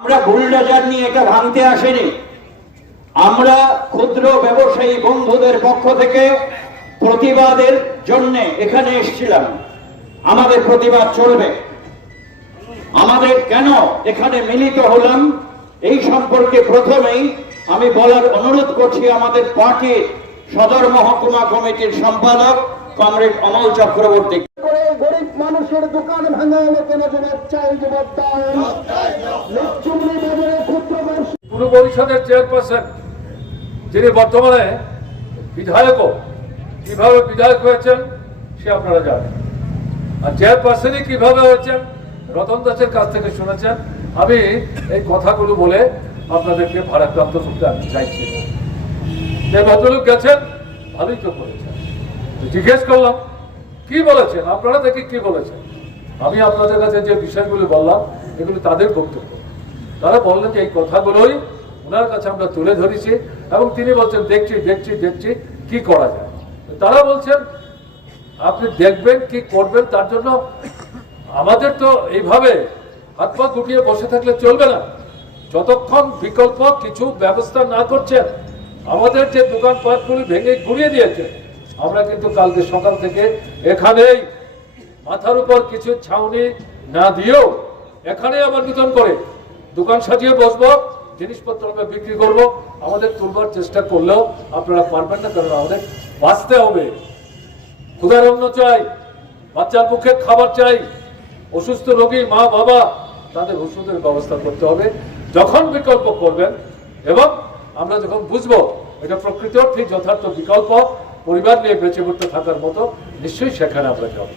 আমরা বুলডোজার নিয়ে এটা ভাঙতে আসেনি। আমরা ক্ষুদ্র ব্যবসায়ী বন্ধুদের পক্ষ থেকে প্রতিবাদের জন্য এখানে এসেছিলাম। আমাদের প্রতিবাদ চলবে। আমাদের কেন এখানে মিলিত হলাম? এই সম্পর্কে প্রথমেই আমি বলার অনুরোধ করছি আমাদের পার্টির সদর মহকুমা কমিটির সম্পাদক কমরেড অমল চক্রবর্তী। মানুষের দোকান ভাঙা কেন জবাব চাই, জবাব দাও। ক্ষুদ্র পরিষদের চেয়ারপারসন, যিনি বর্তমানে বিধায়কও, কীভাবে বিধায়ক হয়েছেন, সে আপনারা জানেন। আর চেয়ারপারসনই কীভাবে হয়েছেন, রতন দাসের কাছ থেকে শুনেছেন। আমি এই কথাগুলো বলে আপনাদেরকে ভারাক্রান্ত করতে আমি চাইছি। যে ভদ্রলোক গেছেন, ভালোই তো করেছেন। জিজ্ঞেস করলাম কি বলেছেন? আপনারা দেখি কি বলেছেন? আমি আপনাদের কাছে যে বিষয়গুলো বললাম, এগুলো তাদের বক্তব্য। তারা বললেন যে এই কথাগুলোই ওনার কাছে আমরা তুলে ধরেছি এবং তিনি বলছেন, দেখছি দেখছি দেখছি কি করা যায়। তারা বলছেন, আপনি দেখবেন কি করবেন তার জন্য আমাদের তো এইভাবে হাত পা গুটিয়ে বসে থাকলে চলবে না। যতক্ষণ বিকল্প কিছু ব্যবস্থা না করছেন, আমাদের যে দোকানপাটগুলি ভেঙে গুড়িয়ে দিয়েছে আমরা কিন্তু কালকে সকাল থেকে এখানেই মাথার উপর কিছু ছাউনি না দিয়েও এখানে আবার নতুন করে। দোকান সাজিয়ে বসবো, জিনিসপত্র আমরা বিক্রি করব, আমাদের তুলবার চেষ্টা করলেও আপনারা পারবেন না, কারণ আমাদের বাঁচতে হবে। ক্ষুধার অন্ন চাই, বাচ্চার মুখে খাবার চাই, অসুস্থ রোগী, মা, বাবা, তাদের ওষুধের ব্যবস্থা করতে হবে। যখন বিকল্প করবেন, এবং আমরা যখন বুঝব এটা প্রকৃত ঠিক যথার্থ বিকল্প পরিবার নিয়ে বেঁচে উঠতে থাকার মতো নিশ্চয়ই সেখানে আমরা যাব।